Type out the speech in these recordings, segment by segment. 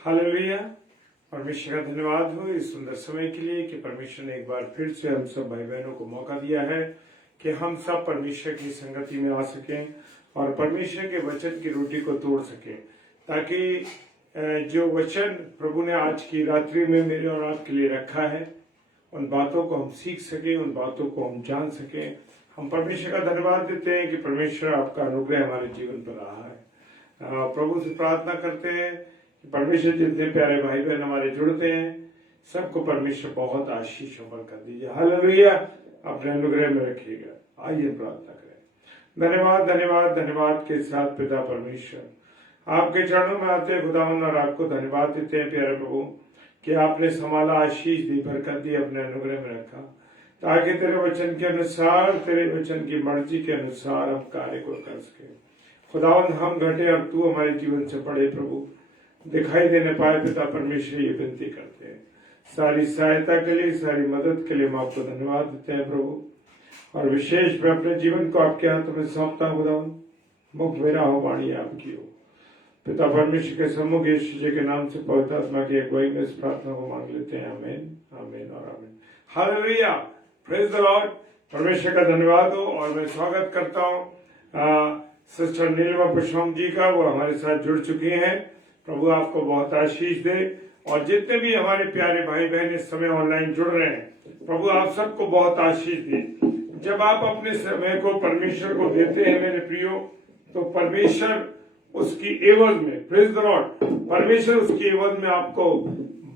Hallelujah. परमेश्वर का धन्यवाद हो इस सुंदर समय के लिए कि परमेश्वर ने एक बार फिर से हम सब भाई बहनों को मौका दिया है कि हम सब परमेश्वर की संगति में आ सकें और परमेश्वर के वचन की रोटी को तोड़ सकें, ताकि जो वचन प्रभु ने आज की रात्रि में मेरे और आपके लिए रखा है उन बातों को हम सीख सकें, उन बातों को हम जान सकें। हम परमेश्वर का धन्यवाद देते हैं कि परमेश्वर आपका अनुग्रह हमारे जीवन पर रहा है। प्रभु से प्रार्थना करते हैं कि परमेश्वर जितने प्यारे भाई बहन हमारे जुड़ते हैं सबको परमेश्वर बहुत आशीष अमल कर दीजिए। हालेलुया, अपने अनुग्रह में रखिएगा। आइए प्रार्थना करें। धन्यवाद धन्यवाद धन्यवाद के साथ पिता परमेश्वर, आपके चरणों में आते हैं खुदावन और आपको धन्यवाद देते हैं प्यारे प्रभु कि आपने संभाला, आशीष दी, बरकत दी, अपने अनुग्रह में रखा, ताकि तेरे वचन के अनुसार, तेरे वचन की मर्जी के अनुसार हम कार्य को कर सके। खुदावन हम घटे और तू हमारे जीवन से बड़े प्रभु दिखाई देने पाए। पिता परमेश्वर ये विनती करते हैं, सारी सहायता के लिए, सारी मदद के लिए हम आपको धन्यवाद देते हैं प्रभु। और विशेष मैं अपने जीवन को आपके हाथों में सौंपता हूँ खुदावन, मुख मेरा हो, वाणी आपकी हो। पिता परमेश्वर के सम्मुख यीशु जी के नाम से पवित्र आत्मा की अगुवाई में इस प्रार्थना को मांग लेते हैं। आमीन, आमीन और आमीन। Hallelujah, praise the Lord. परमेश्वर का धन्यवाद हो। और मैं स्वागत करता हूँ सिस्टर नीलिमा पुष्पम जी का, वो हमारे साथ जुड़ चुकी हैं। प्रभु आपको बहुत आशीष दे। और जितने भी हमारे प्यारे भाई बहन इस समय ऑनलाइन जुड़ रहे हैं, प्रभु आप सबको बहुत आशीष दे। जब आप अपने समय को परमेश्वर को देते हैं मेरे प्रियो, तो परमेश्वर उसकी एवज में, प्रेज द लॉर्ड, परमेश्वर उसकी एवज में आपको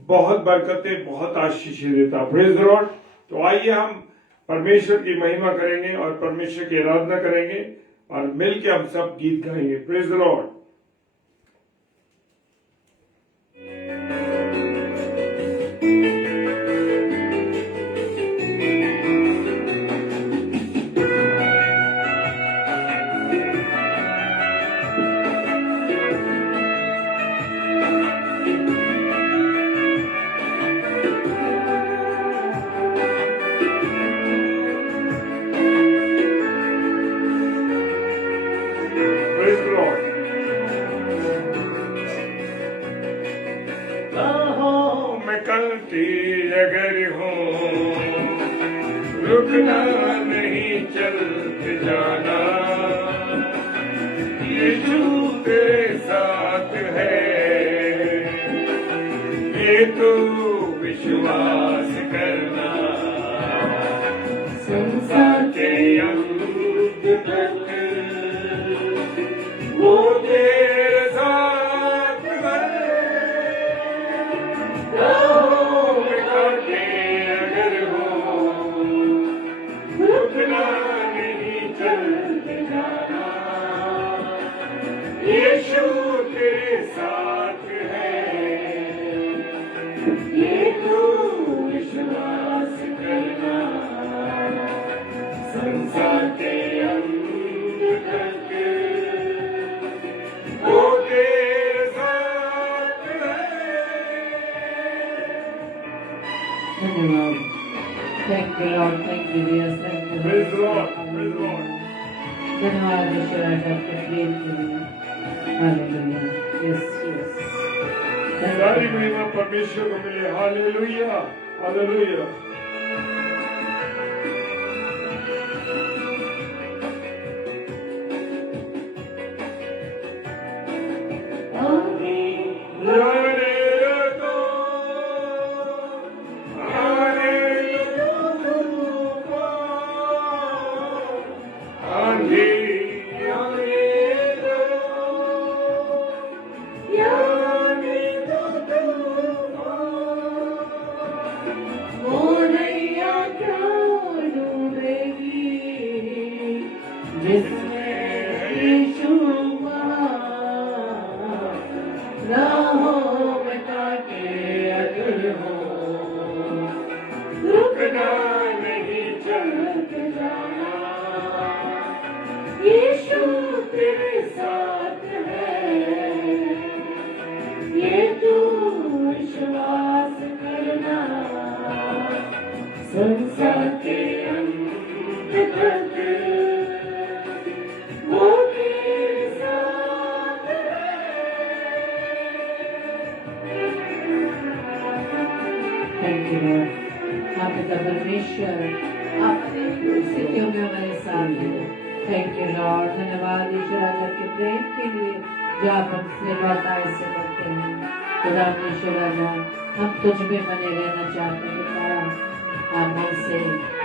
बहुत बरकतें, बहुत आशीषें देता। Praise the Lord. तो आइए हम परमेश्वर की महिमा करेंगे और परमेश्वर की आराधना करेंगे और मिलकर हम सब गीत गाएंगे। Praise the Lord. अगर हो रुकना नहीं, चलते जाना, यीशु तेरे साथ है, ये तो विश्वास करना। संसार के अंत तक वो तेरे साथ है। यीशु तेरे साथ है, ये तू विश्वास करना। संसार के अंत तक वो तेरे साथ है। धन्यवाद। Thank you Lord, thank you Jesus, thank you. Praise the Lord, praise the Lord. धन्यवाद ईश्वर आपके प्रेम के लिए। Hallelujah, yes yes. सारी महिमा परमेश्वर को मिले। Hallelujah, hallelujah. संसार के अंत तक वो तेरे साथ है। Thank you Lord. आप पिता परमेश्वर आपने स्थितियों में हमारे साथ हैं। Thank you Lord. धन्यवाद ईश्वर आज आपके प्रेम के लिए जो आप हमसे लौटाए से करते हैं। खुदा ईश्वर राजा हम तुझ में बने रहना चाहते हैं खुदा। आप हमसे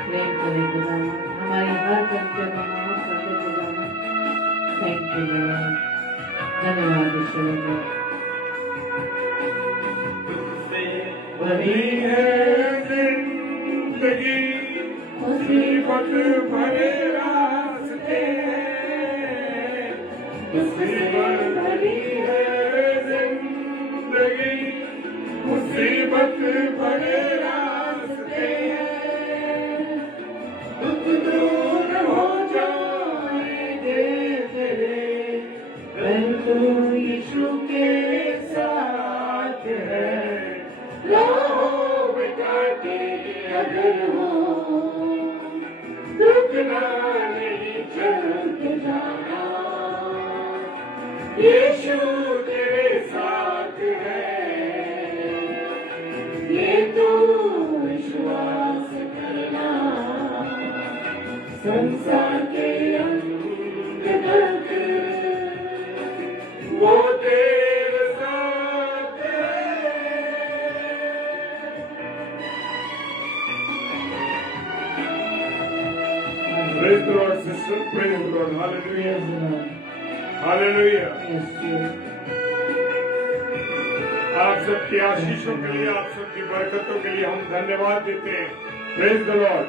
प्रेम करें खुदा, हमारी हर गलतियों को माफ कर दे खुदा। Thank you Lord. धन्यवाद ईश्वर राजा। बनी है जिंदगी मुसीबत भरे रास्ते, मुसीबत भरी है जिंदगी मुसीबत भरे रास्ते, दुख दूर हो जाएंगे तेरे पर तू यीशु के साथ है। अगर हो रुकना नहीं चलते जाना, यीशु तेरे साथ है, ये तू विश्वास करना। संसार के अंत तक वो तेरे साथ है। Praise the Lord, sister. Praise the Lord. Hallelujah. Hallelujah. आप सबकी आशीषों के लिए, आप सबकी बरकतों के लिए हम धन्यवाद देते हैं। Praise the Lord.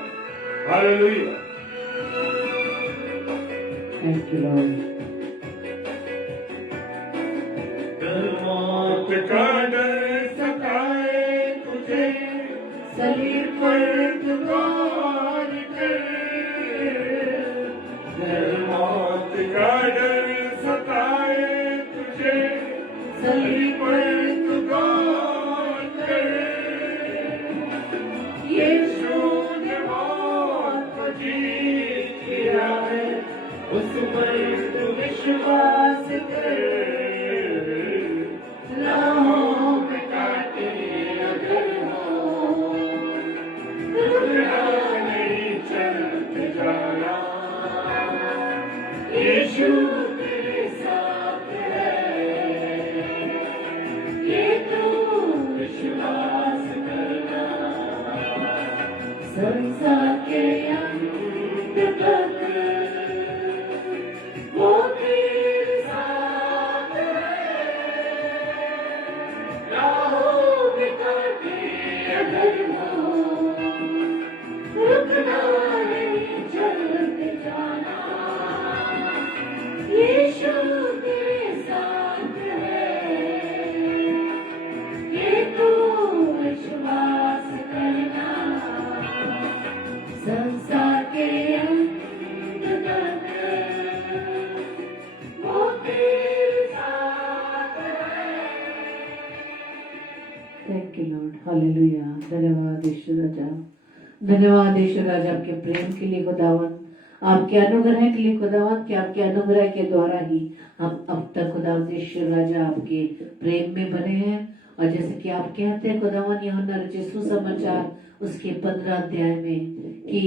Hallelujah. Thank you Lord. मौत का डर सताए तुझे, सलीब पर तू गौर कर। मौत का डर सताए तुझे, सलीब पर तू गौर कर। यीशु ने मौत को जीत लिया है, उस पर तू विश्वास कर। राहों पे कांटे अगर हो, रुकना नहीं चलते जाना, यीशु तेरे साथ है, ये तू विश्वास करना। संसार के अंत तक वो तेरे साथ है। राहों में कांटे अगर हो, रुकना नहीं चलते जाना, यीशु तेरे साथ है, ये तू विश्वास करना। संसार के अंत तक वो तेरे साथ है। Thank you Lord. हालेलुया। धन्यवाद ईश्वर राजा। धन्यवाद ईश्वर राजा आपके प्रेम के लिए खुदावन, आपके अनुग्रह के लिए खुदावन, कि आपके अनुग्रह के द्वारा ही हम अब तक खुदावन ईश्वर राजा आपके प्रेम में बने हैं। और जैसे कि आप कहते हैं खुदावन यूहन्ना रचित सुसमाचार उसके 15 अध्याय में कि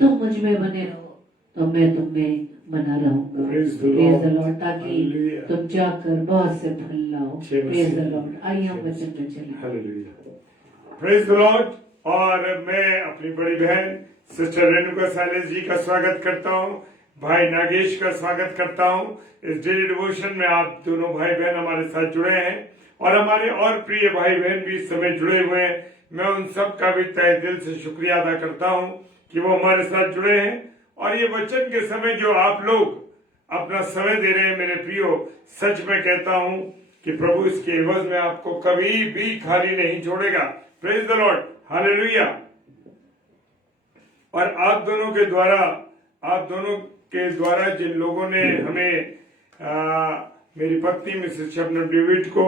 तुम मुझ में बने रहो तो मैं तुम में बना रहूंगा। Praise the praise the Lord. Lord. ताकि Hallelujah. तुम जाकर बहुत से फल लाओ। जय प्रेज द मसीह। लॉर्ड। आइए हम वचन में चलें। Hallelujah. Praise the Lord. और मैं अपनी बड़ी बहन सिस्टर रेणुका सालेस जी का स्वागत करता हूँ, भाई नागेश का स्वागत करता हूँ। इस डेली डिवोशन में आप दोनों भाई बहन हमारे साथ जुड़े हैं और हमारे और प्रिय भाई बहन भी इस समय जुड़े हुए हैं। मैं उन सब का भी तहे दिल से शुक्रिया अदा करता हूँ कि वो हमारे साथ जुड़े हैं। और ये वचन के समय जो आप लोग अपना समय दे रहे हैं मेरे प्रियो, सच में कहता हूँ कि प्रभु इसके एवज में आपको कभी भी खाली नहीं छोड़ेगा। Praise the Lord. हालेलुया। और आप दोनों के द्वारा जिन लोगों ने हमें मेरी पत्नी मिसेस शबनम डेविड को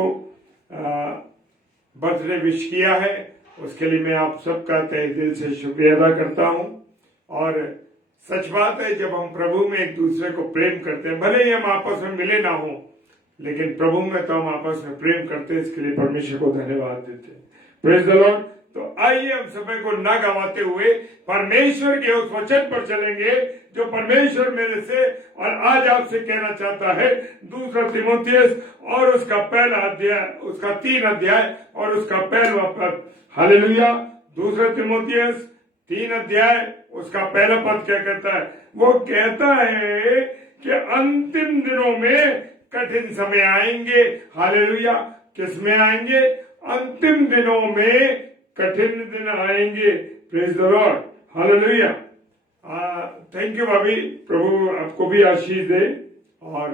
बर्थडे विश किया है, उसके लिए मैं आप सबका तहे दिल से शुक्रिया अदा करता हूं। और सच बात है, जब हम प्रभु में एक दूसरे को प्रेम करते हैं, भले ही हम आपस में मिले ना हो, लेकिन प्रभु में तो हम आपस में प्रेम करते हैं। इसके लिए परमेश्वर को धन्यवाद देते हैं। Praise the Lord. तो आइए हम समय को न गवाते हुए परमेश्वर के उस वचन पर चलेंगे जो परमेश्वर मेरे से और आज आपसे कहना चाहता है। दूसरा तीमुथियुस और उसका पहला अध्याय, उसका 3 अध्याय और उसका पहला पद। हालेलुया। दूसरा तीमुथियुस 3 अध्याय उसका पहला पद क्या कहता है? वो कहता है कि अंतिम दिनों में कठिन समय आएंगे। हालेलुया। किस में आएंगे? अंतिम दिनों में कठिन दिन आएंगे। Praise the Lord. Hallelujah. Thank you भाभी। प्रभु आपको भी आशीष दे और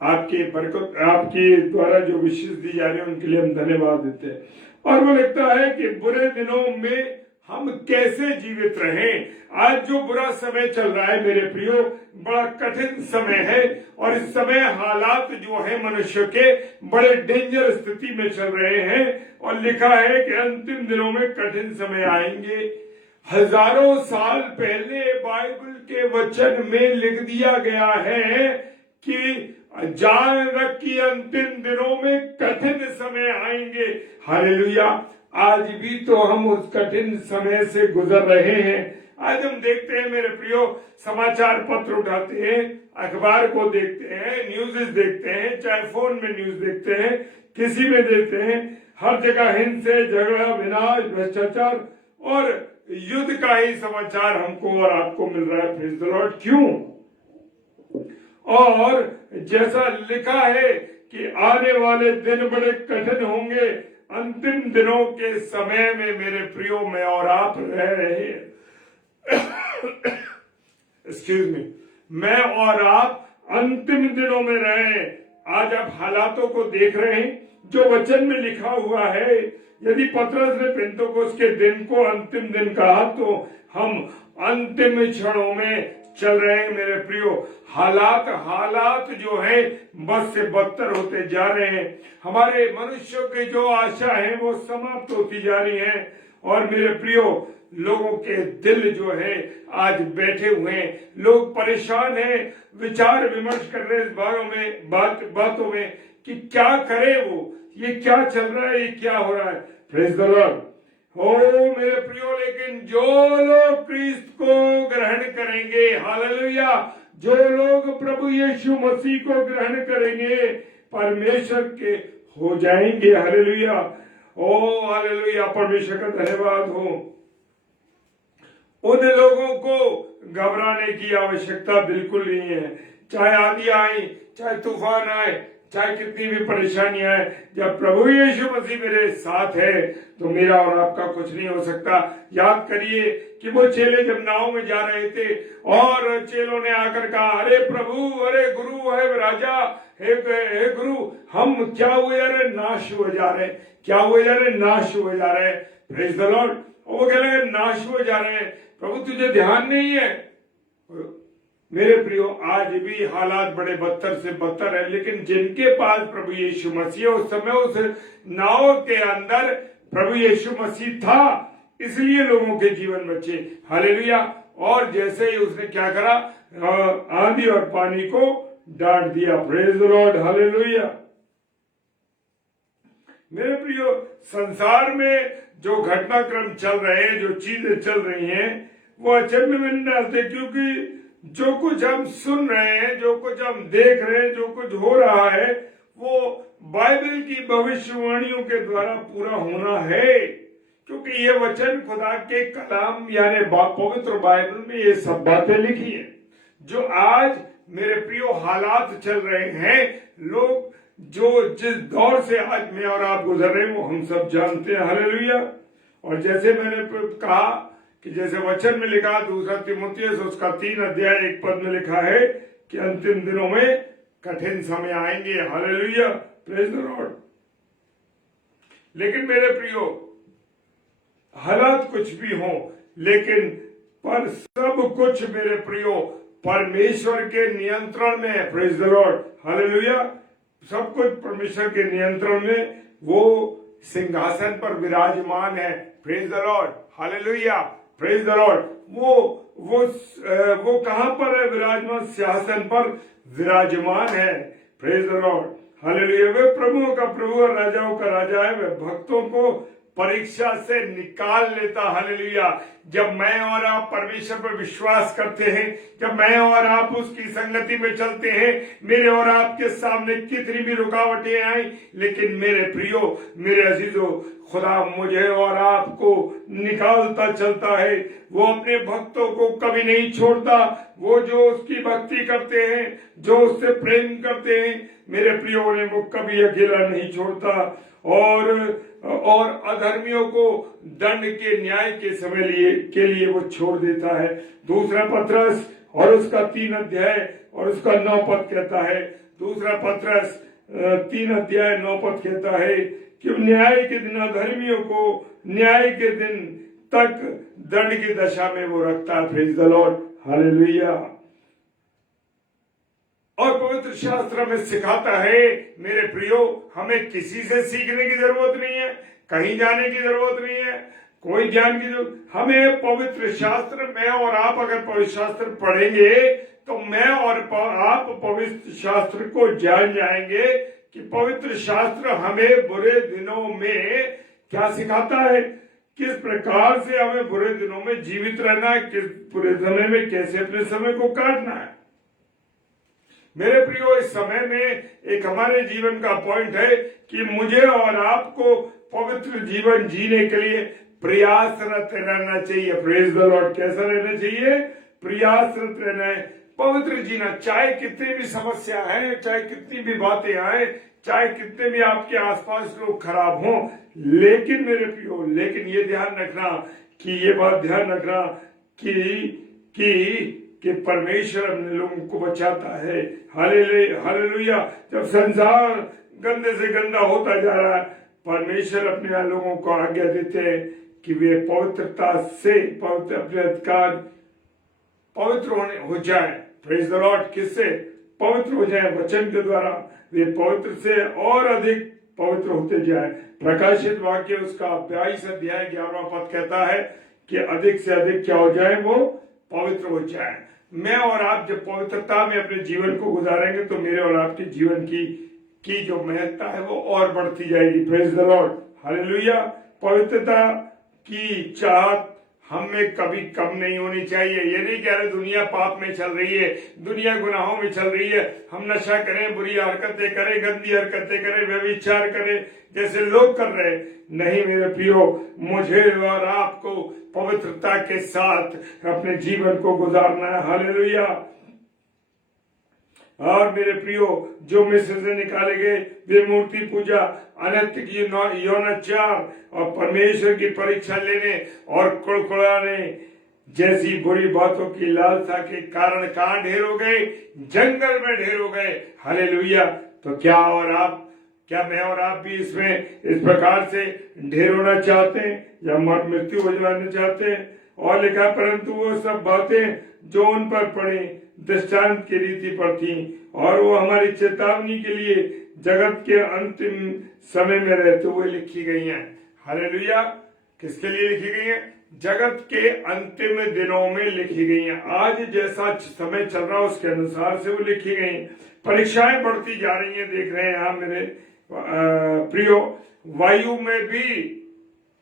आपकी बरकत, आपकी द्वारा जो विशेष दी जा रही है उनके लिए हम धन्यवाद देते हैं। और वो लिखता है कि बुरे दिनों में हम कैसे जीवित रहें। आज जो बुरा समय चल रहा है मेरे प्रियो, बड़ा कठिन समय है और इस समय हालात जो है मनुष्य के बड़े डेंजर स्थिति में चल रहे हैं। और लिखा है कि अंतिम दिनों में कठिन समय आएंगे। हजारों साल पहले बाइबल के वचन में लिख दिया गया है कि जान रख कि अंतिम दिनों में कठिन समय आएंगे। हालेलुया। आज भी तो हम उस कठिन समय से गुजर रहे हैं। आज हम देखते हैं मेरे प्रियो, समाचार पत्र उठाते हैं, अखबार को देखते हैं, न्यूज़ देखते हैं, चाहे फोन में न्यूज देखते हैं, किसी में देखते हैं, हर जगह हिंसे, झगड़ा, विनाश, भ्रष्टाचार और युद्ध का ही समाचार हमको और आपको मिल रहा है। Praise the Lord. क्यों? और जैसा लिखा है कि आने वाले दिन बड़े कठिन होंगे। अंतिम दिनों के समय में मेरे प्रियो में और आप रह रहे हैं। Excuse me. मैं और आप अंतिम दिनों में रहे। आज आप हालातों को देख रहे हैं जो वचन में लिखा हुआ है। यदि पतरस ने पेंतुकोस के दिन को अंतिम दिन कहा तो हम अंतिम क्षणों में चल रहे हैं मेरे प्रियो। हालात जो है बस से बदतर होते जा रहे हैं। हमारे मनुष्यों की जो आशा है वो समाप्त होती जा रही है। और मेरे प्रियो, लोगों के दिल जो है आज बैठे हुए हैं, लोग परेशान हैं, विचार विमर्श कर रहे हैं इस बातों में कि क्या करे वो, ये क्या चल रहा है, ये क्या हो रहा है। Praise the Lord. हो मेरे प्रियो, लेकिन जो लोग क्रिस्त को ग्रहण करेंगे, हालेलुया, जो लोग प्रभु यीशु मसीह को ग्रहण करेंगे परमेश्वर के हो जाएंगे। हालेलुया। ओ हालेलुया। परमेश्वर का धन्यवाद हो। उन लोगों को घबराने की आवश्यकता बिल्कुल नहीं है। चाहे आंधी आए, चाहे तूफान आए, चाहे कितनी भी परेशानियां आए, जब प्रभु यीशु मसीह मेरे साथ है तो मेरा और आपका कुछ नहीं हो सकता। याद करिए कि वो चेले जब नाव में जा रहे थे और चेलों ने आकर कहा, अरे प्रभु, अरे गुरु, है राजा, हे गुरु, हम क्या हुए, अरे नाश हुए जा रहे, क्या हुए जा रहे, नाश हुए जा रहे। Praise the Lord. वो कह रहे नाश हुए जा रहे हैं, प्रभु तुझे ध्यान नहीं है। मेरे प्रियो, आज भी हालात बड़े बदतर से बदतर है, लेकिन जिनके पास प्रभु यीशु मसीह, उस समय उस नाव के अंदर प्रभु यीशु मसीह था, इसलिए लोगों के जीवन बचे। हालेलुया। और जैसे ही उसने क्या करा, आंधी और पानी को डांट दिया। Praise the Lord. हालेलुया। मेरे प्रियो, संसार में जो घटनाक्रम चल रहे हैं, जो चीजें चल रही हैं, वो अचंभे में नहीं डालते, क्योंकि जो कुछ हम सुन रहे हैं, जो कुछ हम देख रहे हैं, जो कुछ हो रहा है, वो बाइबल की भविष्यवाणियों के द्वारा पूरा होना है। क्योंकि ये वचन खुदा के कलाम यानी पवित्र बाइबल में ये सब बातें लिखी है। जो आज मेरे प्रियो हालात चल रहे हैं, लोग जो जिस दौर से आज मैं और आप गुजर रहे हैं वो हम सब जानते हैं। हालेलुया। और जैसे मैंने कहा कि जैसे वचन में लिखा, दूसरा तीमुथियुस उसका 3 अध्याय 1 पद में लिखा है कि अंतिम दिनों में कठिन समय आएंगे। हालेलुया। Praise the Lord. लेकिन मेरे प्रियो, हालात कुछ भी हो, लेकिन पर सब कुछ मेरे प्रियो परमेश्वर के नियंत्रण में है। Praise the Lord. हालेलुया। सब कुछ परमेश्वर के नियंत्रण में, वो सिंहासन पर विराजमान है। Praise the Lord. Hallelujah. Praise the Lord. वो कहां पर है विराजमान? सिंहासन पर विराजमान है। Praise the Lord. हालेलुया। वे प्रभुओं का प्रभु और राजाओं का राजा है। वे भक्तों को परीक्षा से निकाल लेता। हालेलुया। जब मैं और आप परमेश्वर पर विश्वास करते हैं, जब मैं और आप उसकी संगति में चलते हैं, मेरे और आपके सामने कितनी भी रुकावटें आई, लेकिन मेरे प्रियो, मेरे अजीजों, खुदा मुझे और आपको निकालता चलता है। वो अपने भक्तों को कभी नहीं छोड़ता। वो जो उसकी भक्ति करते हैं, जो उससे प्रेम करते हैं, मेरे प्रियो ने वो कभी अकेला नहीं छोड़ता। और अधर्मियों को दंड के न्याय के समय के लिए वो छोड़ देता है। दूसरा पत्रस और उसका 3 अध्याय और उसका 9 पद कहता है, दूसरा पत्रस 3 अध्याय 9 पद कहता है कि न्याय के दिन अधर्मियों को न्याय के दिन तक दंड की दशा में वो रखता है। Praise the Lord, hallelujah. और पवित्र शास्त्र में सिखाता है, मेरे प्रियो, हमें किसी से सीखने की जरूरत नहीं है, कहीं जाने की जरूरत नहीं है, कोई ज्ञान की जरूरत। हमें पवित्र शास्त्र, मैं और आप अगर पवित्र शास्त्र पढ़ेंगे तो मैं और आप पवित्र शास्त्र को जान जाएंगे कि पवित्र शास्त्र हमें बुरे दिनों में क्या सिखाता है, किस प्रकार से हमें बुरे दिनों में जीवित रहना है, किस बुरे समय में कैसे अपने समय को काटना है। मेरे प्रियो, इस समय में एक हमारे जीवन का पॉइंट है कि मुझे और आपको पवित्र जीवन जीने के लिए प्रयासरत रहना चाहिए। Praise the Lord. कैसा रहना चाहिए? प्रयासरत रहना है, पवित्र जीना। चाहे कितनी भी समस्या है, चाहे कितनी भी बातें आए, चाहे कितने भी आपके आसपास लोग खराब हों, लेकिन मेरे प्रियो, लेकिन ये ध्यान रखना कि ये बात ध्यान रखना कि परमेश्वर अपने लोगों को बचाता है। हालेलुया। जब संसार गंदे से गंदा होता जा रहा है, परमेश्वर अपने लोगों को आज्ञा देते हैं कि वे पवित्रता से अपने अधिकार पवित्र हो जाए। Praise the Lord. किससे पवित्र हो जाए? वचन के द्वारा वे पवित्र से और अधिक पवित्र होते जाए। प्रकाशित वाक्य उसका 22 अध्याय 11वां पद कहता है कि अधिक से अधिक क्या हो जाए? वो पवित्र हो जाए। मैं और आप जब पवित्रता में अपने जीवन को गुजारेंगे तो मेरे और आपके जीवन की जो महत्ता है वो और बढ़ती जाएगी। Praise the Lord, hallelujah. पवित्रता की चाहत हम में कभी कम नहीं होनी चाहिए। ये नहीं कह रहे दुनिया पाप में चल रही है, दुनिया गुनाहों में चल रही है, हम नशा करें, बुरी हरकतें करें, गंदी हरकतें करें, व्यभिचार करें जैसे लोग कर रहे हैं। नहीं मेरे प्रियो, मुझे और आपको पवित्रता के साथ अपने जीवन को गुजारना है। हालेलुया। और मेरे प्रियो, जो मिस्र से निकाले गए वे मूर्ति पूजा, अनैतिक यौनाचार और परमेश्वर की परीक्षा लेने और कुड़कुड़ाने जैसी बुरी बातों की लालसा के कारण कहां ढेर हो गए? जंगल में ढेर हो गए। हालेलुया। तो क्या मैं और आप भी इसमें इस प्रकार से ढेर होना चाहते हैं या मृत्यु हो जाना चाहते हैं? और लिखा, परंतु वो सब बातें जो उन पर पड़ी दृष्टांत की रीति पर थी और वो हमारी चेतावनी के लिए जगत के अंतिम समय में रहते हुए लिखी गई हैं। हालेलुया। किसके लिए लिखी गई हैं? जगत के अंतिम दिनों में लिखी गई हैं। आज जैसा समय चल रहा है उसके अनुसार से वो लिखी गई। परीक्षाएं बढ़ती जा रही हैं, देख रहे हैं आप मेरे प्रियो। वायु में भी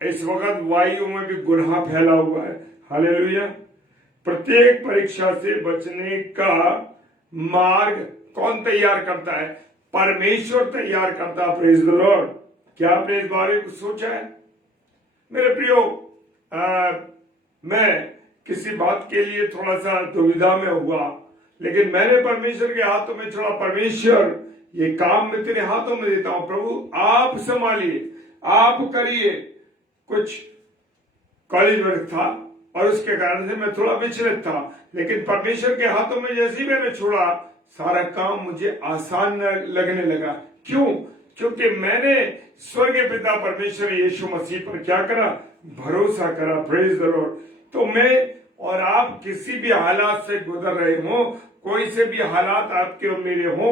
इस वक्त गुनाह फैला हुआ है। हालेलुया। प्रत्येक परीक्षा से बचने का मार्ग कौन तैयार करता है? परमेश्वर तैयार करता है। Praise the Lord. क्या आपने इस बारे में सोचा है? मेरे प्रियो, मैं किसी बात के लिए थोड़ा सा दुविधा में हुआ, लेकिन मैंने परमेश्वर के हाथों में छोड़ा। परमेश्वर, ये काम मैं तेरे हाथों में देता हूं, प्रभु आप संभालिए, आप करिए। कुछ कॉलेज वर्क था और उसके कारण से मैं थोड़ा विचलित था, लेकिन परमेश्वर के हाथों में जैसे ही मैंने छोड़ा, सारा काम मुझे आसान लगने लगा। क्यों? क्योंकि मैंने स्वर्गीय पिता परमेश्वर यीशु मसीह पर क्या करा? भरोसा करा। Praise the Lord. तो मैं और आप किसी भी हालात से गुजर रहे हो, कोई से भी हालात आपके और मेरे हो,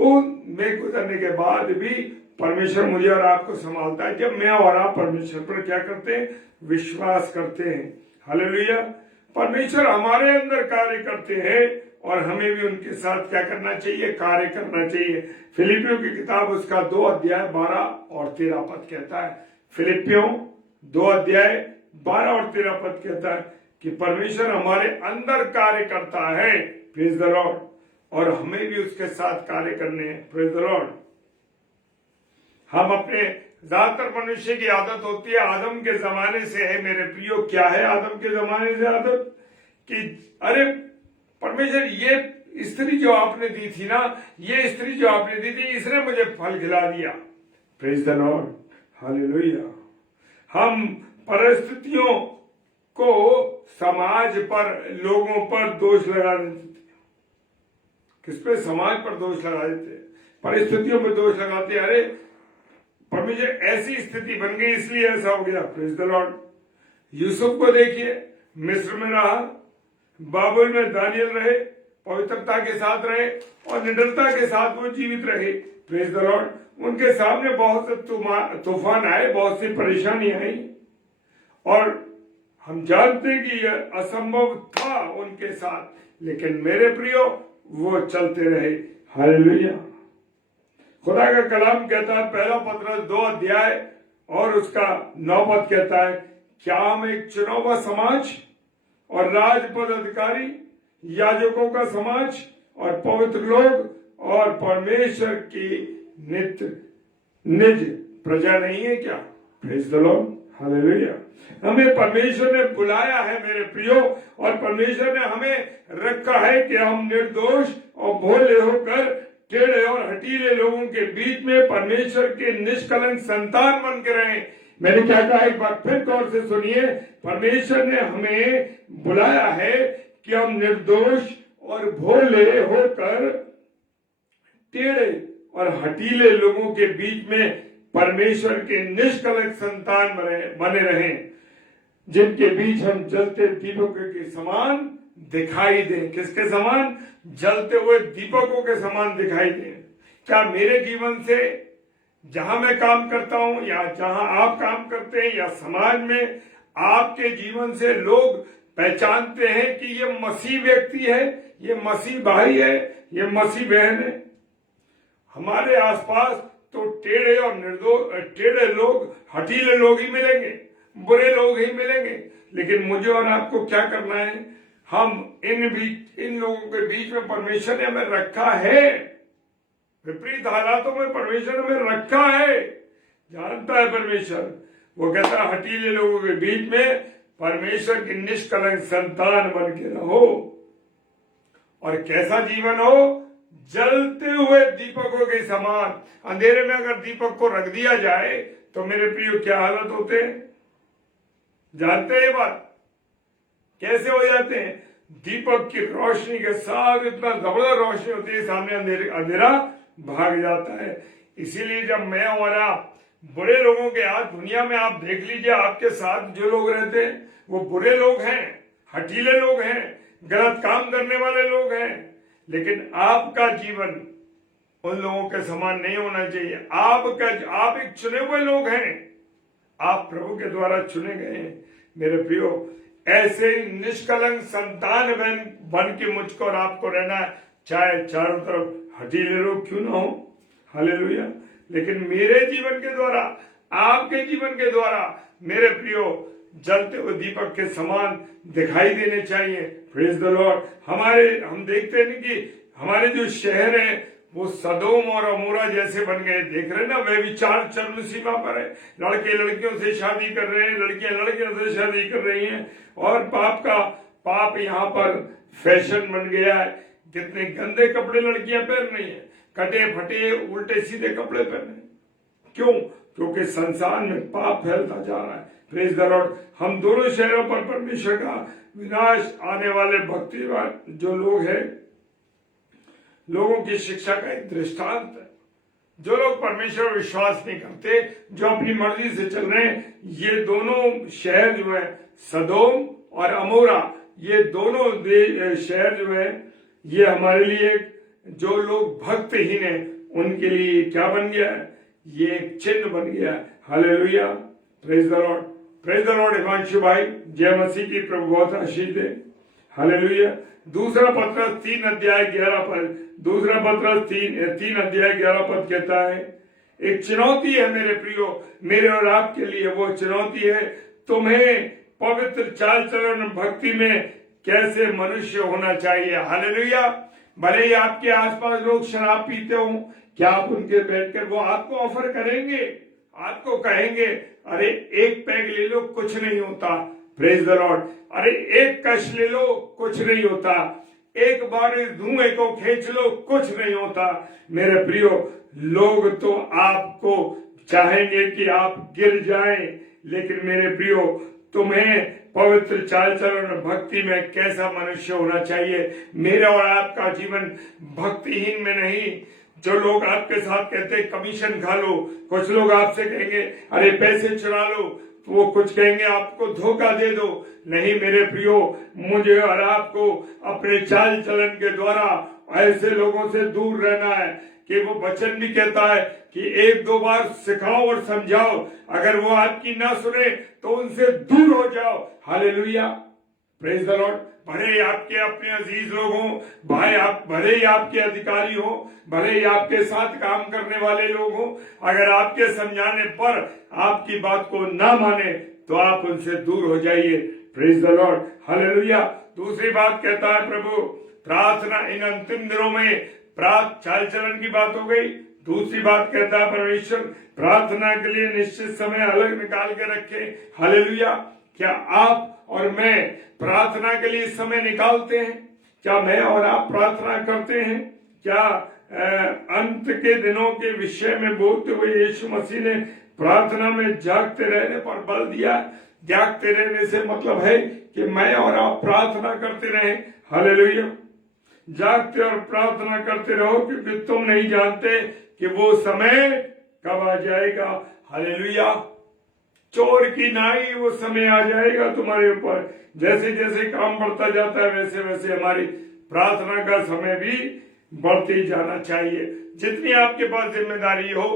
उनमें गुजरने के बाद भी परमेश्वर मुझे और आपको संभालता है जब मैं और आप परमेश्वर पर क्या करते हैं? विश्वास करते हैं। हालेलुया। परमेश्वर हमारे अंदर कार्य करते हैं और हमें भी उनके साथ क्या करना चाहिए? कार्य करना चाहिए। फिलिपियों की किताब उसका 2 अध्याय 12 और 13 पद कहता है। फिलिपियों 2 अध्याय 12 और 13 पद कहता है कि परमेश्वर हमारे अंदर कार्य करता है, प्रेज द लॉर्ड, और हमें भी उसके साथ कार्य करने हैं, प्रेज द लॉर्ड। हम अपने ज्यादातर मनुष्य की आदत होती है, आदम के जमाने से है मेरे प्रियो। क्या है आदम के जमाने से आदत? कि अरे परमेश्वर ये स्त्री जो आपने दी थी ना, ये स्त्री जो आपने दी थी, इसने मुझे फल खिला दिया, प्रेज द लॉर्ड, हालेलुया। हम परिस्थितियों को समाज पर, लोगों पर दोष लगा देते थे। किस पे? समाज पर दोष लगा देते, परिस्थितियों पर दोष लगाते। अरे परमेश्वर ऐसी स्थिति बन गई इसलिए ऐसा हो गया, प्रेज द लॉर्ड। यूसुफ को देखिए, मिस्र में रहा, बाबुल में दानियल रहे, पवित्रता के साथ रहे और निडरता के साथ वो जीवित रहे, प्रेज द लॉर्ड। उनके सामने बहुत से तूफान आए, बहुत सी परेशानी आई, और हम जानते हैं कि यह असंभव था उनके साथ, लेकिन मेरे प्रियो वो चलते रहे, हालेलुया। खुदा का कलाम कहता है, पहला पत्रस 2 अध्याय और उसका 9 पद कहता है, क्या हम एक चुना हुआ समाज और राजपद अधिकारी, याजकों का समाज और पवित्र लोग और परमेश्वर की निज प्रजा नहीं है क्या? Praise the Lord, hallelujah. हमें परमेश्वर ने बुलाया है मेरे प्रियो, और परमेश्वर ने हमें रखा है कि हम निर्दोष और भोले होकर टेढ़े और हटीले लोगों के बीच में परमेश्वर के निष्कलंक संतान बन के रहें। मैंने क्या कहा, एक बार फिर गौर से सुनिए। परमेश्वर ने हमें बुलाया है कि हम निर्दोष और भोले होकर टेढ़े और हटीले लोगों के बीच में परमेश्वर के निष्कलंक संतान बने रहें, जिनके बीच हम जलते दीपकों के समान दिखाई दें। किसके समान? जलते हुए दीपकों के समान दिखाई दें। क्या मेरे जीवन से, जहां मैं काम करता हूं या जहां आप काम करते हैं या समाज में, आपके जीवन से लोग पहचानते हैं कि ये मसीह व्यक्ति है, ये मसीह भाई है, ये मसीह बहन है? हमारे आसपास तो टेढ़े और टेढ़े लोग, हटीले लोग ही मिलेंगे, बुरे लोग ही मिलेंगे, लेकिन मुझे और आपको क्या करना है? हम इन लोगों के बीच में परमेश्वर ने हमें रखा है। विपरीत हालातों में परमेश्वर ने हमें रखा है, जानता है परमेश्वर। वो कहता है हटीले लोगों के बीच में परमेश्वर की निष्कलंक संतान बन के रहो। और कैसा जीवन हो? जलते हुए दीपकों के समान। अंधेरे में अगर दीपक को रख दिया जाए तो मेरे प्रियो क्या हालत होते हैं? जानते हैं ये बात? कैसे हो जाते हैं? दीपक की रोशनी के साथ इतना जबरदस्त रोशनी होती है, सामने अंधेरा भाग जाता है। इसीलिए जब मैं और आप बुरे लोगों के हाथ, दुनिया में आप देख लीजिए, आपके साथ जो लोग रहते हैं वो बुरे लोग हैं, हटीले लोग हैं, गलत काम करने वाले लोग हैं, लेकिन आपका जीवन उन लोगों के समान नहीं होना चाहिए। आप एक चुने हुए लोग हैं, आप प्रभु के द्वारा चुने गए हैं। मेरे प्रियो, ऐसे निष्कलंक संतान बन के मुझको और आपको रहना है, चाहे चारों तरफ हटीले लोग क्यों ना हो, हालेलुया। लेकिन मेरे जीवन के द्वारा, आपके जीवन के द्वारा मेरे प्रियो जलते हुए दीपक के समान दिखाई देने चाहिए, प्रेज द लॉर्ड। हम देखते हैं कि हमारे जो शहर है वो सदोम और अमोरा जैसे बन गए, देख रहे हैं ना, व्यभिचार चरम सीमा पर है। लड़के लड़कियों से शादी कर रहे हैं, लड़कियां लड़कियों से शादी कर रही हैं, और पाप यहाँ पर फैशन बन गया है। कितने गंदे कपड़े लड़कियां पहन रही हैं, कटे फटे उल्टे सीधे कपड़े पहने। क्यों? क्योंकि संसार में पाप फैलता जा रहा है, प्रेज द लॉर्ड। हम दोनों शहरों पर परमेश्वर का विनाश आने वाले भक्तिवान जो लोग हैं, लोगों की शिक्षा का एक दृष्टांत है। जो लोग परमेश्वर पर विश्वास नहीं करते, जो अपनी मर्जी से चल रहे हैं, ये दोनों शहर जो है, सदोम और अमोरा, ये दोनों शहर जो है, ये हमारे लिए, जो लोग भक्तहीन है उनके लिए क्या बन गया है? ये एक चिन्ह बन गया है। Hallelujah, praise the Lord, praise the Lord. Himanshu भाई, जय मसीह की, प्रभु बहुत आशीष दे, हालेलुया। दूसरा पत्रस 3 अध्याय 11 पद, दूसरा पत्रस 3 अध्याय 11 पद कहता है, एक चुनौती है मेरे प्रियो, मेरे और आपके लिए। वो चुनौती है तुम्हें पवित्र चाल चलन भक्ति में कैसे मनुष्य होना चाहिए। हालेलुया। भले ही आपके आसपास लोग शराब पीते हो, क्या आप उनके बैठकर वो आपको ऑफर करेंगे, आपको कहेंगे अरे एक पैग ले लो कुछ नहीं होता, प्रेज द लॉर्ड, अरे एक कश ले लो कुछ नहीं होता, एक बार इस धुएं को खींच लो कुछ नहीं होता। मेरे प्रियो, लोग तो आपको चाहेंगे कि आप गिर जाएं, लेकिन मेरे प्रियो तुम्हें पवित्र चाल चलन और भक्ति में कैसा मनुष्य होना चाहिए। मेरा और आपका जीवन भक्तिहीन में नहीं। जो लोग आपके साथ कहते हैं कमीशन खा लो, कुछ लोग आपसे कहेंगे अरे पैसे चुरा लो, तो वो कुछ कहेंगे आपको धोखा दे दो। नहीं मेरे प्रियो, मुझे और आपको अपने चाल चलन के द्वारा ऐसे लोगों से दूर रहना है कि वो वचन भी कहता है कि एक दो बार सिखाओ और समझाओ, अगर वो आपकी ना सुने तो उनसे दूर हो जाओ। Hallelujah, praise the Lord. भले ही आपके अपने अजीज लोग हों, भाई आप भले ही आपके अधिकारी हो, भले ही आपके साथ काम करने वाले लोग हों, अगर आपके समझाने पर आपकी बात को ना माने तो आप उनसे दूर हो जाइए। Praise the Lord, hallelujah. दूसरी बात कहता है प्रभु, प्रार्थना इन अंतिम दिनों में चाल चलन की बात हो गई। दूसरी बात कहता है परमेश्वर प्रार्थना के लिए निश्चित समय अलग निकाल के रखे। हालेलुया। क्या आप और मैं प्रार्थना के लिए समय निकालते हैं? क्या मैं और आप प्रार्थना करते हैं? क्या अंत के दिनों के विषय में बोलते हुए यीशु मसीह ने प्रार्थना में जागते रहने पर बल दिया? जागते रहने से मतलब है कि मैं और आप प्रार्थना करते रहें। हालेलुया। जागते और प्रार्थना करते रहो, क्योंकि तुम नहीं जानते कि वो समय कब आ जाएगा। हालेलुया। चोर की नाई वो समय आ जाएगा तुम्हारे ऊपर। जैसे जैसे काम बढ़ता जाता है वैसे वैसे हमारी प्रार्थना का समय भी बढ़ते जाना चाहिए। जितनी आपके पास जिम्मेदारी हो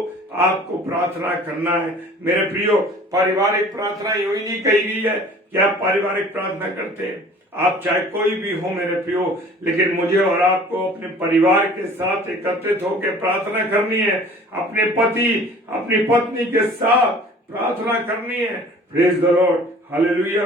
आपको प्रार्थना करना है। मेरे प्रियो, पारिवारिक प्रार्थना यूं ही नहीं कही गई है कि आप पारिवारिक प्रार्थना करते हैं। आप चाहे कोई भी हो मेरे प्रियो, लेकिन मुझे और आपको अपने परिवार के साथ एकत्रित होकर प्रार्थना करनी है। अपने पति अपनी पत्नी के साथ प्रार्थना करनी है। Praise the Lord, hallelujah.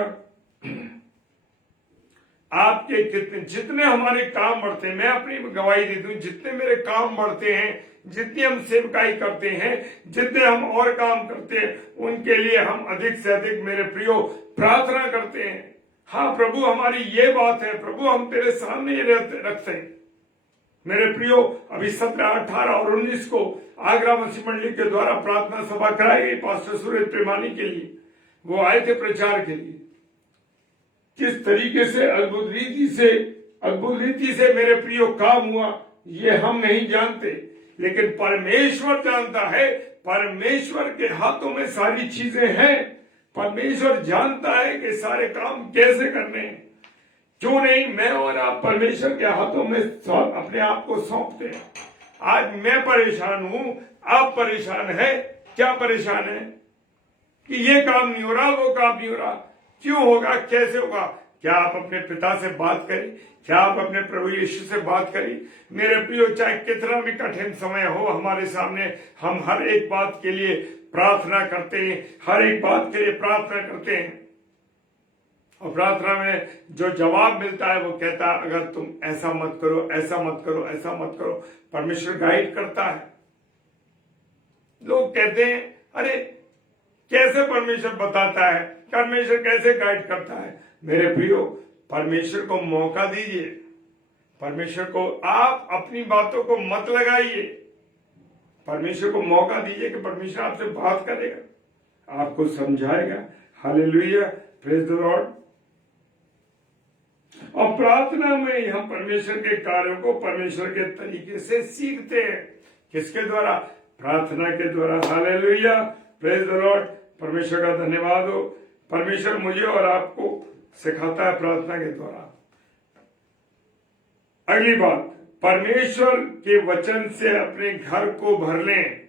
आपके जितने हमारे काम बढ़ते हैं, मैं अपनी गवाही देती हूँ, जितने मेरे काम बढ़ते हैं, जितनी हम सेवकाई करते हैं, जितने हम और काम करते हैं, उनके लिए हम अधिक से अधिक मेरे प्रियो प्रार्थना करते हैं। हाँ प्रभु, हमारी ये बात है, प्रभु हम तेरे सामने ये रखते हैं। मेरे प्रियो, अभी 17, 18 और 19 को आगरा मसीह मंडली के द्वारा प्रार्थना सभा कराई गई पास्टर सूरज प्रेमानी के लिए। वो आए थे प्रचार के लिए। किस तरीके से अद्भुत रीति से मेरे प्रियो काम हुआ ये हम नहीं जानते, लेकिन परमेश्वर जानता है। परमेश्वर के हाथों में सारी चीजें हैं। परमेश्वर जानता है कि सारे काम कैसे करने हैं। क्यों नहीं मैं और आप परमेश्वर के हाथों में अपने आप को सौंपते हैं। आज मैं परेशान हूं, आप परेशान है। क्या परेशान है कि ये काम नहीं हो रहा, वो काम नहीं हो रहा। क्यों होगा, कैसे होगा? क्या आप अपने पिता से बात करें? क्या आप अपने प्रभु यीशु से बात करें? मेरे प्रियो, चाहे कितना भी कठिन समय हो हमारे सामने, हम हर एक बात के लिए प्रार्थना करते हैं, हर एक बात के लिए प्रार्थना करते हैं। और प्रार्थना में जो जवाब मिलता है वो कहता है अगर तुम ऐसा मत करो, ऐसा मत करो, ऐसा मत करो। परमेश्वर गाइड करता है। लोग कहते हैं अरे कैसे परमेश्वर बताता है, परमेश्वर कैसे गाइड करता है? मेरे प्रियो, परमेश्वर को मौका दीजिए। परमेश्वर को आप अपनी बातों को मत लगाइए। परमेश्वर को मौका दीजिए कि परमेश्वर आपसे बात करेगा, आपको समझाएगा। Hallelujah, praise the lord. और प्रार्थना में हम परमेश्वर के कार्यों को परमेश्वर के तरीके से सीखते हैं। किसके द्वारा? प्रार्थना के द्वारा। Hallelujah, praise the Lord. परमेश्वर का धन्यवाद हो। परमेश्वर मुझे और आपको सिखाता है प्रार्थना के द्वारा। अगली बात, परमेश्वर के वचन से अपने घर को भर लें।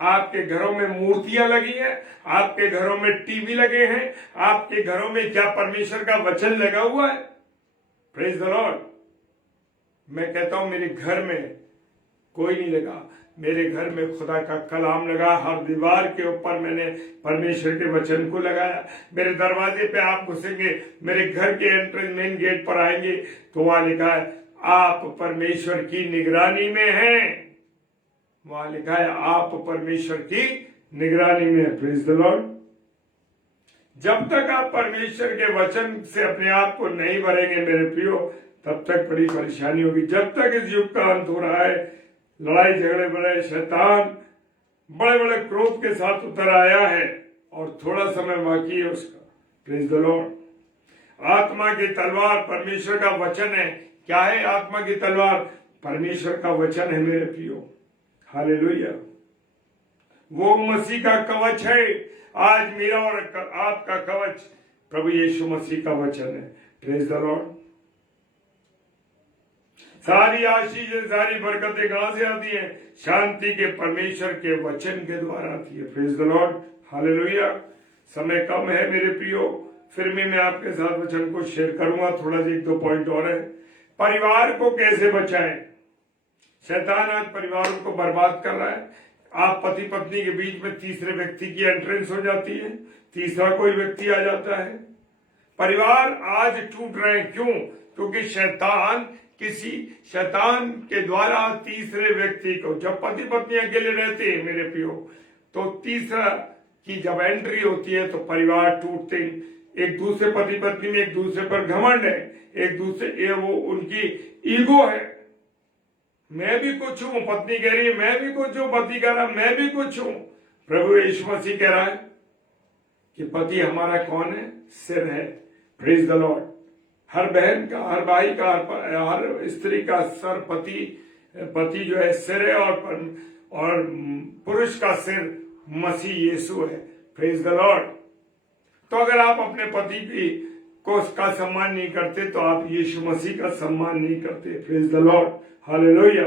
आपके घरों में मूर्तियां लगी हैं, आपके घरों में टीवी लगे हैं, आपके घरों में क्या परमेश्वर का वचन लगा हुआ है? Praise the Lord. मैं कहता हूं मेरे घर में कोई नहीं लगा। मेरे घर में खुदा का कलाम लगा, हर दीवार के ऊपर मैंने परमेश्वर के वचन को लगाया। मेरे दरवाजे पे आप घुसेंगे, मेरे घर के एंट्रेंस मेन गेट पर आएंगे तो वहां लिखा है आप परमेश्वर की निगरानी में हैं। वहां लिखा है आप परमेश्वर की निगरानी में। Praise the Lord. जब तक आप परमेश्वर के वचन से अपने आप को नहीं भरेंगे मेरे प्रियो, तब तक बड़ी परेशानी होगी। जब तक इस युग का अंत हो रहा है, लड़ाई झगड़े बड़े, शैतान बड़े बड़े क्रोध के साथ उतर आया है और थोड़ा समय बाकी है उसका। Praise the Lord. आत्मा की तलवार परमेश्वर का वचन है। क्या है आत्मा की तलवार? परमेश्वर का वचन है मेरे प्रियो। हालेलुया। वो मसीह का कवच है। आज मेरा और आपका कवच प्रभु यीशु मसीह का वचन है। Praise the Lord. सारी आशीष, सारी बरकतें कहां से आती है? शांति के परमेश्वर के वचन के द्वारा आती है। Praise the Lord. हालेलुया। समय कम है मेरे प्रियो, फिर भी मैं आपके साथ वचन को शेयर करूंगा। थोड़ा सा 1-2 पॉइंट और है। परिवार को कैसे बचाएं? शैतान आज परिवारों को बर्बाद कर रहा है। आप पति पत्नी के बीच में तीसरे व्यक्ति की एंट्रेंस हो जाती है, तीसरा कोई व्यक्ति आ जाता है। परिवार आज टूट रहे हैं। क्यों? क्योंकि शैतान के द्वारा तीसरे व्यक्ति को, जब पति पत्नी अकेले रहते हैं मेरे प्रियो, तो तीसरा की जब एंट्री होती है तो परिवार टूटते हैं। एक दूसरे पति पत्नी में एक दूसरे पर घमंड है, एक दूसरे ये वो उनकी ईगो है। मैं भी कुछ हूं, पत्नी कह रही है मैं भी कुछ हूं, पति कह रहा मैं भी कुछ हूं। प्रभु यीशु मसीह कह रहा है कि पति हमारा कौन है? सिर है। Praise the Lord. हर बहन का, हर भाई का, हर स्त्री का सर पति जो है सिर है, और पुरुष का सिर मसीह यीशु है। Praise the Lord. तो अगर आप अपने पति को उसका सम्मान नहीं करते तो आप यीशु मसीह का सम्मान नहीं करते। Praise the Lord. हालेलुया।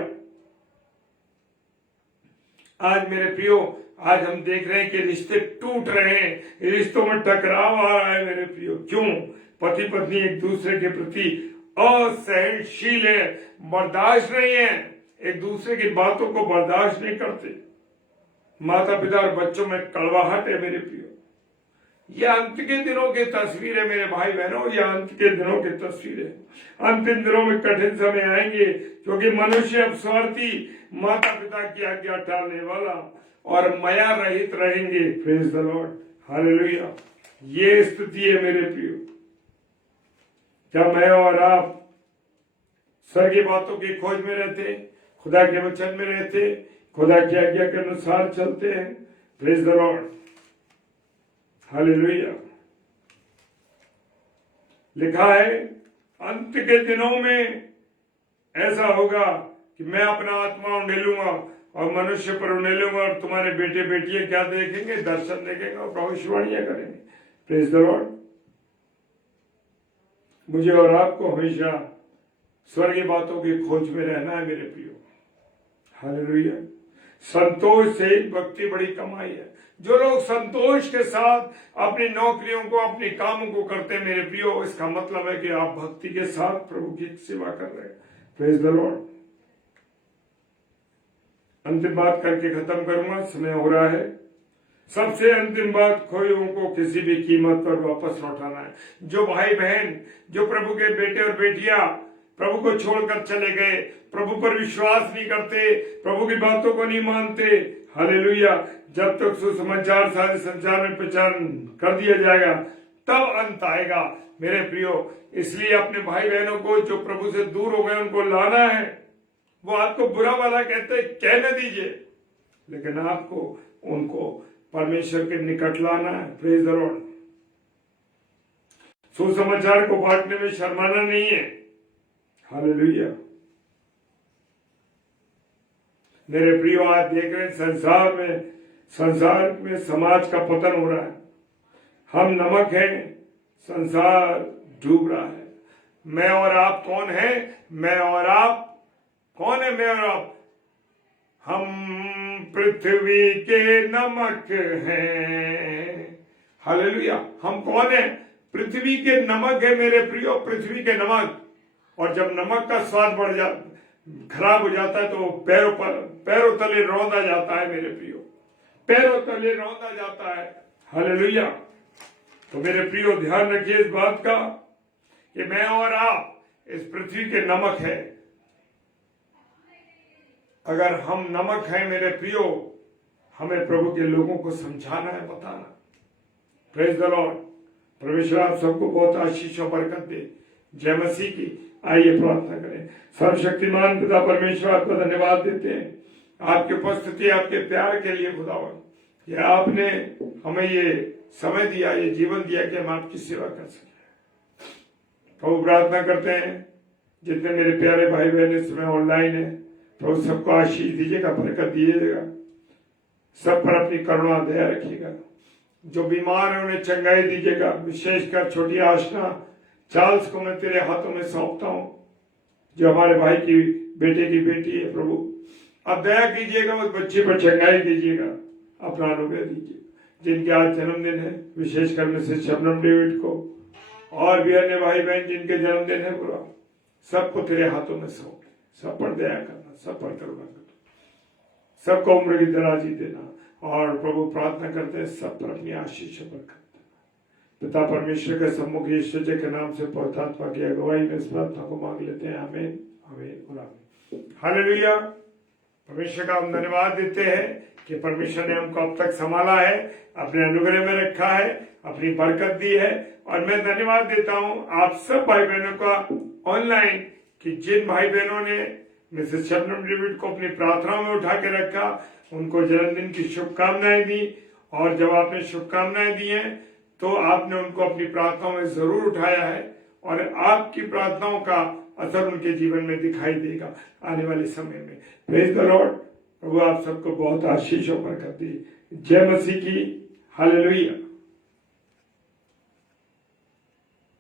आज मेरे प्रियो, आज हम देख रहे हैं कि रिश्ते टूट रहे हैं, रिश्तों में टकराव आ रहा है मेरे प्रियो। क्यों? पति पत्नी एक दूसरे के प्रति असहनशील है, बर्दाश्त नहीं है, एक दूसरे की बातों को बर्दाश्त नहीं करते। माता पिता और बच्चों में कड़वाहट है मेरे प्रियो। यह अंत के दिनों की तस्वीर है मेरे भाई बहनों, यह अंत के दिनों की तस्वीर है। अंतिम दिनों में कठिन समय आएंगे, क्योंकि मनुष्य अब स्वार्थी, माता पिता की आज्ञा टालने वाला और माया रहित रहेंगे। Praise the Lord. हालेलुया। ये स्थिति है मेरे प्रियो। क्या मैं और आप स्वर्गीय बातों की खोज में रहते, खुदा के वचन में रहते, खुदा की आज्ञा के अनुसार चलते हैं? Praise the Lord. हालेलुया। लिखा है अंत के दिनों में ऐसा होगा कि मैं अपना आत्मा उंडेलूंगा और मनुष्य पर उंडेलूंगा, और तुम्हारे बेटे बेटियां क्या देखेंगे? दर्शन देखेंगे और भविष्यवाणियां करेंगे। Praise the Lord. मुझे और आपको हमेशा स्वर्गीय बातों की खोज में रहना है मेरे प्रियो। हालेलुया। संतोष से भक्ति बड़ी कमाई है। जो लोग संतोष के साथ अपनी नौकरियों को, अपनी कामों को करते हैं मेरे प्रियो, इसका मतलब है कि आप भक्ति के साथ प्रभु की सेवा कर रहे हैं। Praise the Lord. अंतिम बात करके खत्म करूंगा, समय हो रहा है। सबसे अंतिम बात, खोयों को किसी भी कीमत पर वापस लौटाना है। जो भाई बहन, जो प्रभु के बेटे और बेटियां प्रभु को छोड़कर चले गए, प्रभु पर विश्वास नहीं करते, प्रभु की बातों को नहीं मानते, हालेलुया, जब तक सुसमाचार सारे संसार में प्रचार कर दिया जाएगा तब अंत आएगा मेरे प्रियो। इसलिए अपने भाई बहनों को जो प्रभु से दूर हो गए उनको लाना है। वो आपको बुरा वाला कहते कहने दीजिए, लेकिन आपको उनको परमेश्वर के निकट लाना है। Praise the Lord. सुसमाचार को बांटने में शर्माना नहीं है। हालेलुया। मेरे प्रियो, आज देख रहे हैं संसार में समाज का पतन हो रहा है। हम नमक हैं, संसार डूब रहा है। मैं और आप कौन है? मैं और आप कौन है? मैं और आप, हम पृथ्वी के नमक हैं। हालेलुया। हम कौन है? पृथ्वी के नमक है मेरे प्रियो, पृथ्वी के नमक। और जब नमक का स्वाद खराब हो जाता है तो पैरों तले रौंदा जाता है मेरे प्रियो, पैरों तले रौंदा जाता है। हालेलुया। तो मेरे प्रियो ध्यान रखिए इस बात का कि मैं और आप इस पृथ्वी के नमक है। अगर हम नमक हैं मेरे प्रियो, हमें प्रभु के लोगों को समझाना है, बताना। Praise the Lord. परमेश्वर आप सबको बहुत आशीष और बरकत दे। जय मसीह की। आइए प्रार्थना करें। सर्वशक्तिमान पिता परमेश्वर आपको धन्यवाद देते हैं आपकी उपस्थिति, आपके प्यार के लिए खुदावन, कि आपने हमें ये समय दिया, ये जीवन दिया कि हम आपकी सेवा कर सकें। प्रभु प्रार्थना करते हैं जितने मेरे प्यारे भाई बहन इस समय ऑनलाइन है, प्रभु सबको आशीष दीजिएगा, बरकत दीजिएगा, सब पर अपनी करुणा दया रखिएगा। जो बीमार है उन्हें चंगाई दीजिएगा। विशेषकर छोटी आशना चार्ल्स को मैं तेरे हाथों में सौंपता हूं, जो हमारे भाई की बेटे की बेटी है। प्रभु अब दया कीजिएगा, उस बच्चे पर चंगाई दीजिएगा, अपना अनुग्रह दीजिए। जिनके आज जन्मदिन है, विशेषकर मिसेस शबनम डेविड को और भी अन्य भाई बहन जिनके जन्मदिन है, पूरा सबको तेरे हाथों में सौंप, सब पर दया करना, सब पर करुणा करना, सबको उम्र की दराजी देना। और प्रभु प्रार्थना करते हैं सब पर अपनी आशीष बरकत देना। पिता परमेश्वर के सम्मुख यीशु के नाम से पवित्र आत्मा की अगुवाई में इस प्रार्थना को मांग लेते हैं। आमीन, आमीन और आमीन। हालेलुया। परमेश्वर का हम धन्यवाद देते हैं कि परमेश्वर ने हमको अब तक संभाला है, अपने अनुग्रह में रखा है, अपनी बरकत दी है। और मैं धन्यवाद देता हूं आप सब भाई बहनों का ऑनलाइन, कि जिन भाई बहनों ने मिसेस शबनम डेविड को अपनी प्रार्थनाओं में उठा के रखा, उनको जन्मदिन की शुभकामनाएं दी। और जब आपने शुभकामनाएं दी हैं तो आपने उनको अपनी प्रार्थनाओं में जरूर उठाया है, और आपकी प्रार्थनाओं का असर उनके जीवन में दिखाई देगा आने वाले समय में। Praise the Lord. प्रभु आप सबको बहुत आशीष और बरकत दी। जय मसीह की। हालेलुया।